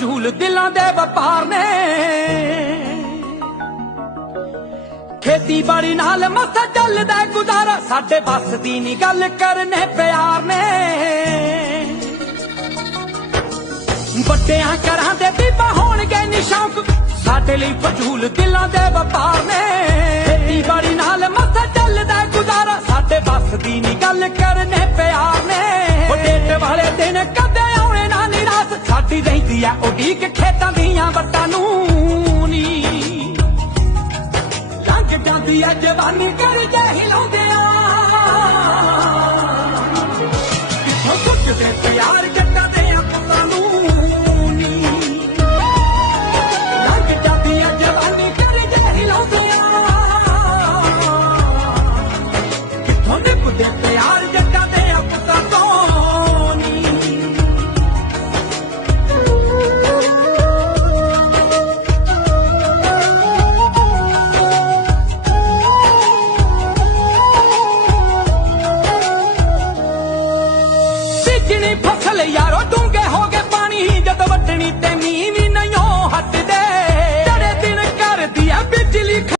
ਝੂਲ ਦਿਲਾਂ ਦੇ ਵਪਾਰ ਨੇ। ਖੇਤੀਬਾੜੀ ਨਾਲ ਮੱਥਾ ਚੱਲਦਾ ਗੁਜ਼ਾਰਾ, ਸਾਡੇ ਬਸ ਦੀ ਨਹੀਂ ਗੱਲ ਕਰਨੇ ਪਿਆਰ ਨੇ। ਵੱਡਿਆਂ ਘਰਾਂ ਦੇ ਬੀਬਾ ਹੋਣਗੇ ਨਿਸ਼ੌਕ ਸਾਡੇ ਲਈ ਫਜ਼ੂਲ ਦਿਲਾਂ ਦੇ ਵਪਾਰ ਨੇ। ਖੇਤੀਬਾੜੀ ਨਾਲ ਮੱਥਾ ਚੱਲਦਾ ਗੁਜ਼ਾਰਾ, ਸਾਡੇ ਬਸ ਦੀ ਨਹੀਂ ਗੱਲ ਕਰਨੇ ਪਿਆਰ ਨੇ। ਉਹ ਵਾਲੇ ਦਿਨ ਸਾਡੀ ਆ ਉਡੀਕ ਖੇਤਾਂ ਦੀਆਂ ਵੱਟਾਂ ਨੂੰ ਨੀ। ਲੰਘ ਜਾਂਦੀ ਆ, ਜਵਾਨੀ ਕਰ ਜੇ ਹਿਲਾਉਂਦੇ ਆ। ਕਿੱਥੋਂ ਸੁੱਕਦੇ ਪਿਆਰ ਜੱਟਾਂ ਦੇ যিনি ফসলে